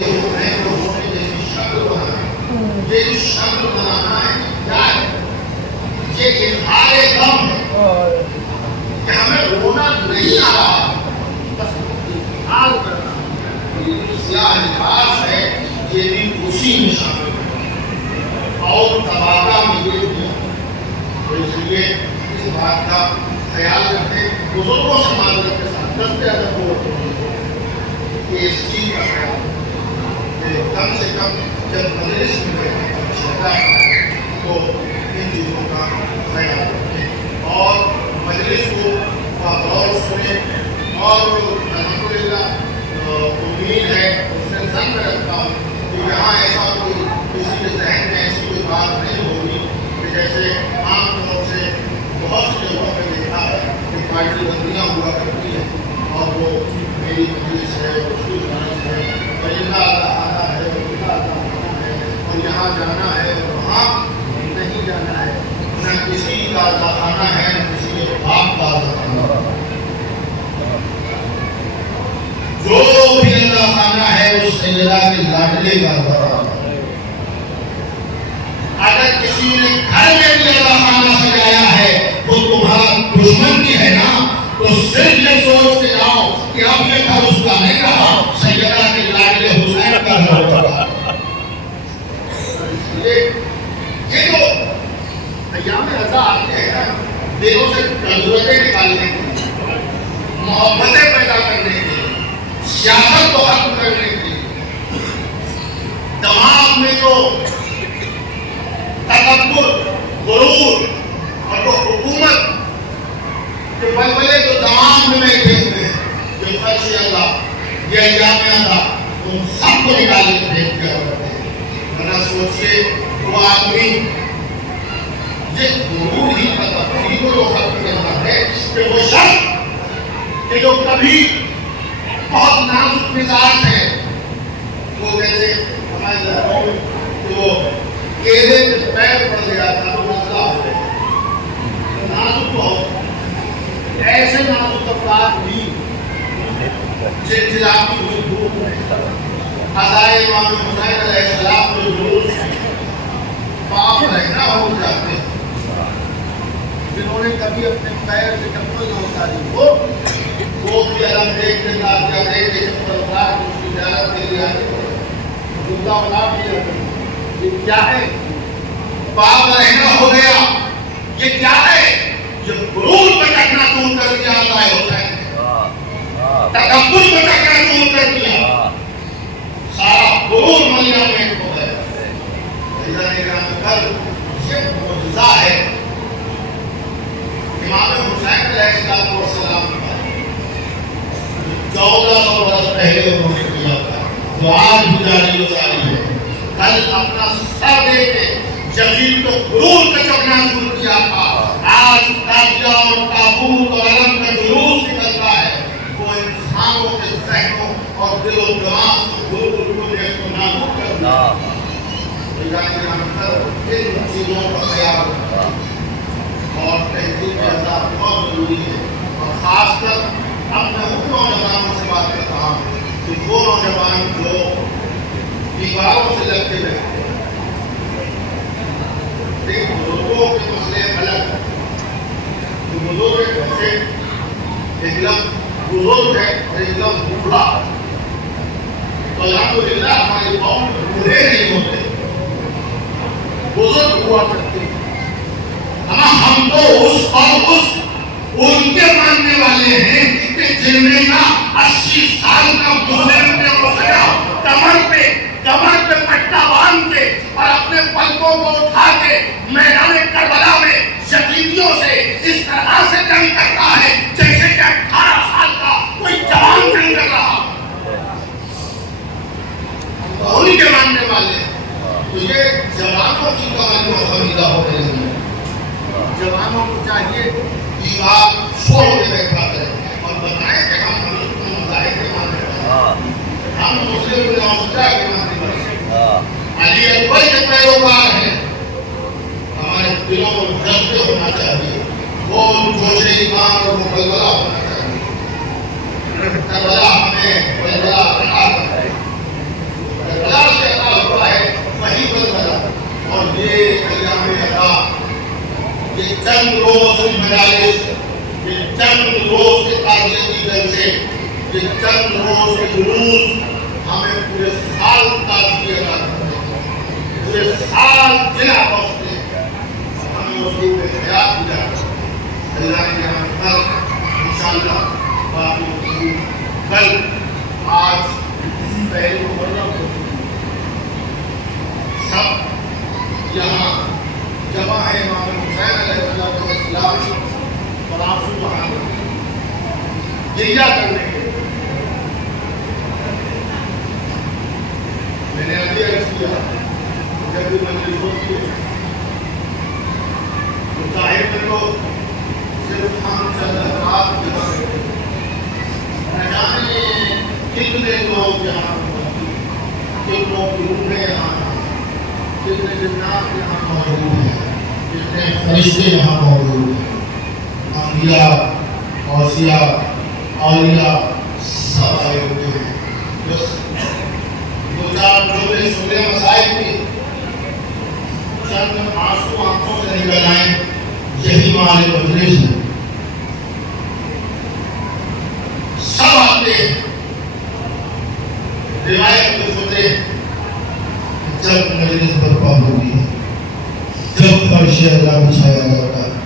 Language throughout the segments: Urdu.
یہ جو شکل بنانا ہے کیا ہے؟ یہ اظہار غم ہے کہ ہمیں رونا نہیں آ رہا، بس اظہار کرنا۔ یہ جو سیاہ لباس ہے یہ بھی اسی میں شامل ہے اور تبادلہ میں یہ بھی، تو اس لیے اس بات کا خیال رکھیں، بزرگوں سے معذرت کے ساتھ دستے ادب کو کہ اس چیز کا خیال کہ کم سے کم جب مجلس میں شہدا ہے تو ان چیزوں کا خیال رکھیں اور مجلس کو غور سنیں۔ اور الحمدللہ امید ہے، اس نے ذہن میں رکھتا ہوں کہ یہاں ایسا کوئی کسی کے ذہن میں ایسی کوئی بات نہیں ہوگی کہ جیسے عام طور سے بہت سی جگہوں پہ دیکھا ہے کہ پارٹی بندیاں ہوا کرتی ہیں اور وہ میری مجلس ہے، اس کی جانچ ہے، پرندہ آنا ہے، اور یہاں جانا ہے اور وہاں نہیں جانا ہے، نہ کسی کا خانہ ہے نہ کسی کے باپ کا خانہ۔ جو بھی اللہ خانہ ہے اس سیدہ کے لاڈلے کا خانہ۔ اگر کسی نے گھر میں بھی اللہ خانہ سجایا ہے وہ تمہارا دشمن بھی ہے نا، تو صرف یہ سوچ کے جاؤ کہ اب یہ گھر اس کا نہیں رہا، سیدہ کے لاڈلے حسین کا گھر ہوگا۔ یہ تو ایام رضا آتے ہیں نا، دلوں سے ضرورتیں نکالنے کے لیے، محبتیں پیدا کرنے کے لیے، سیاست کو ختم کرنے کے لیے، دماغ میں جو تکبر، غرور اور وہ حکومت کے بلبلے جو دماغ میں بیٹھے ہوئے ہیں، جو خرچ اللہ یہ ایام رضا ان سب کو نکالنے کے لیے کیا ہوتا ہے۔ ورنہ سوچئے وہ آدمی یہ غرور ہی تکبر ہی کو جو ختم کرنا ہے کہ وہ شخص کہ جو کبھی بہت نازک مزاج ہے، وہ کیسے ہمارے گھروں میں کہ وہ کیلے پہ پیر پڑ گیا تھا تو مسئلہ ہو گیا، نازک بہت، ایسے نازک افراد بھی چلچلاتی ہوئی دھوپ میں حضائے امام حسین علیہ السلام کو جلوس پاپ رہنا ہو جاتے ہیں، جنہوں نے کبھی اپنے پیر سے چپل نہ اتاری، وہ بھی علم دیکھ کے تازیہ دیکھ کے چپل اتار کے اس کی زیارت کے لیے آتے ہیں، جوتا اتار دیا کرتے۔ یہ کیا ہے؟ پاپ رہنا ہو گیا، یہ کیا ہے؟ یہ غرور پہ چکنا دور کر دیا اللہ حسین، تکبر پہ چکنا دور کر دیا، سارا غرور ملیہ میں ہو گیا۔ یہ معجزہ ہے امام حسین علیہ السلام کا 1400 برس پہلے انہوں نے کیا تھا، جو آج بھی جاری و ساری ہے۔ کل اپنا سر دے کے یزید کو غرور کا چکنا دور کیا تھا، آج تازیہ اور تابوت اور علم کا جلوس نکلتا ہے، وہ انسانوں کے ذہنوں اور دل و دماغ کو غرور کو دیکھ نہ کرنا۔ ان چیزوں کا خیال رکھنا اور تحقیق کا احساس بہت ضروری ہے، اور خاص کر اب میں ان نوجوانوں سے بات کرتا ہوں کہ وہ نوجوان جو دیواروں سے لگ کے بیٹھتے ہیں، بزرگوں کے مسئلے الگ ہیں، جو بزرگ ایک ایسے ایک لفظ بزرگ ہے اور ایک لفظ بوڑھا، تو الحمدللہ ہماری قوم بوڑھے نہیں ہوتے، بزرگ ہوا کرتے ہیں۔ ہم تو ان کے ماننے والے ہیں کہ جن میں کا 80 سال کا بزرگ نے ہو گیا، کمر پہ پٹا باندھ کے اور اپنے پلکوں کو اٹھا کے میدان کربلا میں یزیدیوں سے اس طرح سے جنگ کرتا ہے جیسے کہ 18 سال کا کوئی جوان جنگ کر رہا، ان کے ماننے والے ہیں۔ تو یہ جوانوں کی کہانی خریدا ہو رہی ہے، جوانوں کو چاہیے دیوار چھوڑ کے بیٹھا کریں اور بتائیں کہ ہم مظاہر کے ماننے والے، ہم مسلم نوسطہ کے ماننے والے، علی اکبر کے پیروکار ہیں، ہمارے دلوں میں جذبے ہونا چاہیے، وہ جوش ایمان اور مقابلہ ہونا چاہیے۔ کربلا ہمیں بلبلا رہا ہے، چند روز کی مجالس، یہ چند روز کے تعلیمی جلسے، یہ چند روز کے دروس ہمیں پورے سال تازگی عطا کرتے ہیں، پورے سال جلا بخشتے ہیں، ہمیں اسلوب حیات دیا کرتے ہیں۔ اللہ کے یہاں کل انشاءاللہ باقی کل آج پہلی محرم کو سب یہاں جمع ہے امام حسین علیہ السلام اور آنسو بہانے گریہ کرنے کے۔ میں نے ابھی عرض کیا جب بھی مجلس ہوتی ہے تو ظاہر میں تو صرف ہم چند افراد جمع کرتے ہیں، نہ جانے کتنے لوگ یہاں کتنوں کی روحیں یہاں، کتنے جنات یہاں موجود ہیں، کتنے فرشتے یہاں موجود ہیں، انبیاء، اوصیاء، اولیاء سب آئے ہوئے ہیں۔ بس دو چار جملے سنے مسائل کی چند آنسو آنکھوں سے نکل آئیں، یہی مال مجلس ہے۔ سب آتے ہیں، روایت میں ہوتے ہیں جب مجلس برپا ہوگی، جب فرش اللہ بچھایا جاتا ہے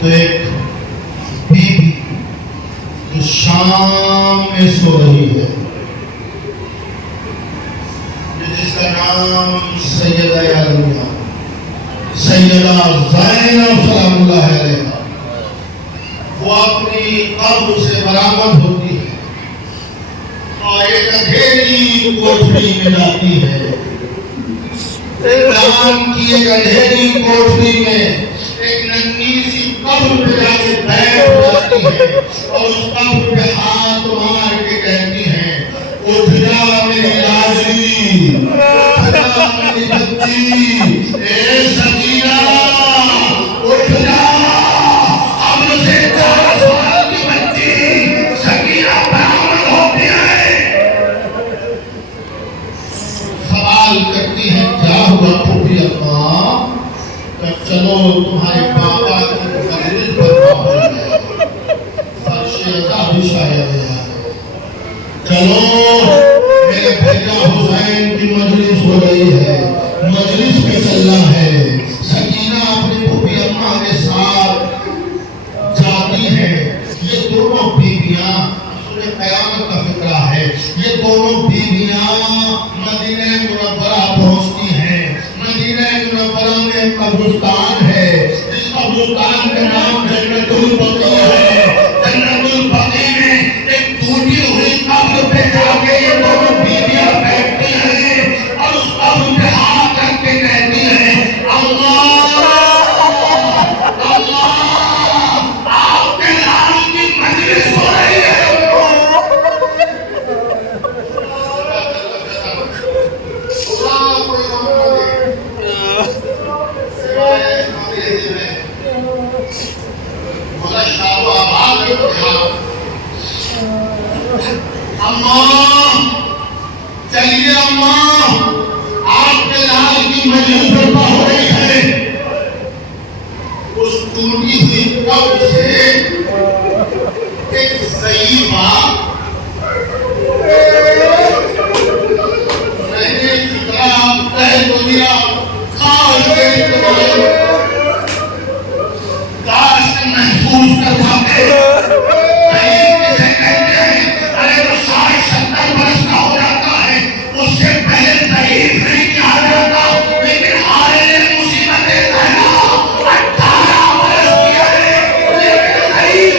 تو ایک بیوی جو شام میں سو رہی ہے، جس کا نام سیدہ عالمیہ سیدہ زینب سلام اللہ علیہا، وہ اپنی قبر سے برآمد ہوتی ہے اور ایک اندھیری کوٹھری میں جاتی ہے۔ اسلام کی ایک اندھیری کوٹھری میں ایک ننھی سی قبر پہ جا کے بیٹھ جاتی ہے اور اس قبر پہ ہاتھ مار کے کہتی ہے، اٹھ جا میری لاڈلی، اٹھ جا میری بچی، اے سکینہ اٹھ جا، قبر سے 4 سال کی بچی سکینہ برآمد ہوتی ہے۔ سوال کرتی ہے کیا ہوا پھوپھی اماں؟ کہ چلو تمہارے پاپا کی مجلس برپا ہو گیا، فرش عطا بچھایا گیا ہے، چلو میرے بھیا حسین کی مجلس ہو رہی ہے، مجلس پہ چلنا ہے۔ سکینہ اپنی پھوپھی اماں کے ساتھ جاتی ہے۔ یہ دونوں بیویاں سورہ قیامت کا فقرہ ہے، یہ دونوں بیویاں مدینہ منورہ پہنچتی ہیں۔ مدینہ منورہ میں ایک قبرستان ہے، اس قبرستان کا نام جنت البقیع ہے۔ جنت البقیع میں ایک ٹوٹی ہوئی قبر پہ جا کے یہ دونوں بیویاں بیٹھتی ہیں اور اس قبر پہ ہاتھ رکھ کے کہتی ہیں، اللہ اللہ آپ کے نام کی مجلس ہو رہی ہے۔ اماں چلیے، اماں آپ کے لال کی مجلس برپا ہو رہی ہے۔ اس ٹوٹی ہوئی قبر سے ایک ضعیفہ رہنے کی طرح کہہ تو دیا، کاش محفوظ کر پاتے۔ ضعیف کسے کہتے ہیں؟ ارے وہ 60-70 برس کا ہو جاتا ہے، اس سے پہلے ضعیف نہیں کہا جاتا، لیکن حارے مصیبتیں زہرا 18 برس کی ہے، لیکن ضعیف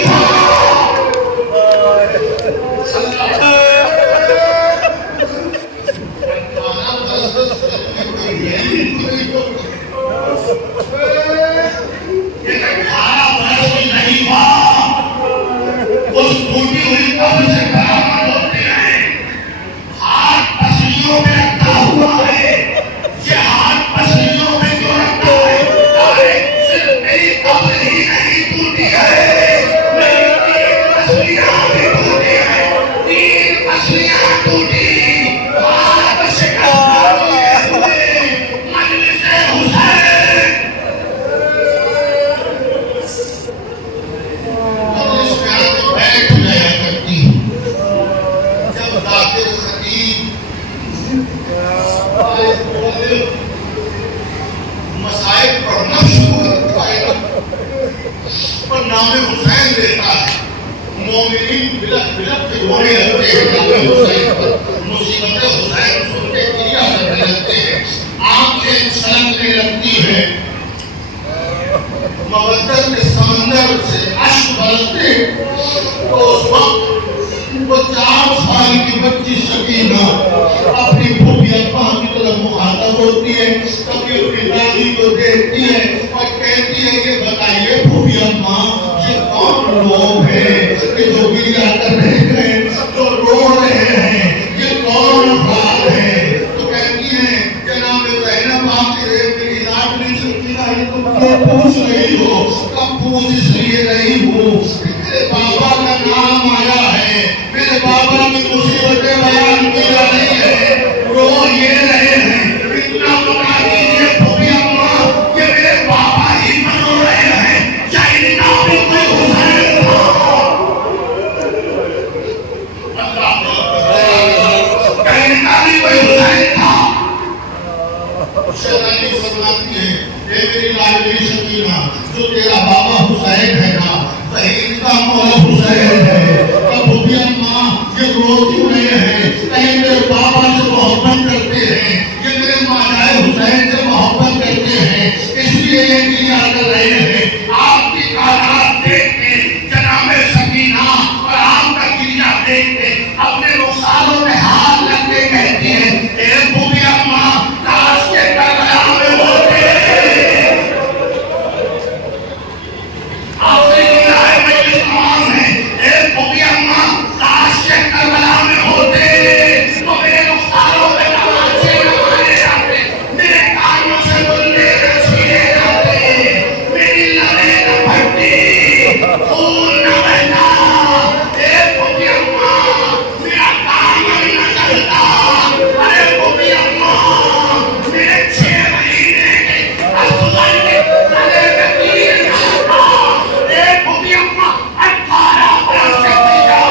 ذاکر خطیب مسائل پڑھنا شروع کرتا پر نام حسین لیتا ہے مومنین بلک بلک کے رونے لگتے ہیں نام حسین پر مصیبت حسین سن کے کریا کرنے لگتے ہیں آنکھیں چھلکنے لگتی ہیں مودت کے سمندر سے عشق برستے تو اس وقت وہ 4 سال کی بچی سکینہ اپنی پھوپھی ابا کی طرف مخاطب ہوتی ہے کبھی اپنی دادی کو دیکھتی ہے اور کہتی ہے یہ بتائیے پھوپھی ابا یہ کون لوگ ہیں کہ جو گریا کر رہے ہیں جو رو رہے ہیں یہ کون افراد ہیں تو کہتی ہیں جناب زینب آپ کے میری لاڈلی سکینہ یہ تم کیوں پوچھ رہی ہو کب پوچھ اس لیے رہی ہو میرے بابا کا نام آیا ہے میرے بابا کی مصیبتیں بیان کی جا رہی ہے رو یہ رہے ہیں اتنا بتا دیجیے پھوپھی اماں کہ میرے بابا ہی رو رہے ہیں یا اتنا بھی کوئی حسین تھا اللہ کہ اتنا بھی کوئی حسین تھا شہرانی فرماتی ہے اے میری لاڈلی سکینہ جو تیرا بابا حسین ہے نا وہی کا مولا حسین ہے پھوپھی اماں یہ رو کیوں رہے ہیں کہیں میرے بابا سے محبت کرتے ہیں یہ میرے ماجائے حسین سے محبت کرتے ہیں اس لیے یہ کریا کر رہے ہیں آپ کی حالات دیکھ کے جناب سکینہ اور آپ کا کریا دیکھ کے اپنے رخساروں میں ہاتھ رکھ کے کہتی ہیں اے پھوپھی اماں کاش کے کربلا میں ہوتے آپ نے کیا ہے میری تمام ہے اے پھوپھی اماں کاش کے کربلا میں ہوتے تو میرے رخساروں میں تماچے لگائے جاتے میرے کانوں سے بلے نہ چھینے جاتے میری لبیں نہ پھٹتی خون نہ بہتا اے پھوپھی اماں میرا کامل نہ چلتا ارے پھوپھی اماں میرے 6 مہینے کے اصغر کے گلے میں تیر جاتا اے پھوپھی اماں 18 برس کے تیجا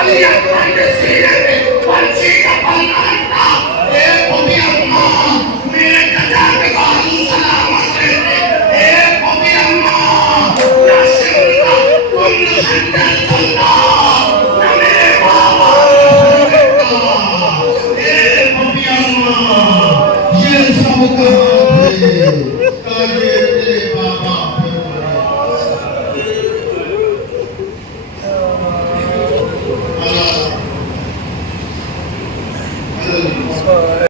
علی اکبر کے سینے میں پنچھی کا پلنا ہٹا اے پھوپھی اماں میرے ججا کے بازو سلامت رہتے اے پھوپھی اماں نہ سن کا کل خنجر چلتا نہ میرے بابا اے پھوپھی اماں یہ سب کہاں تھے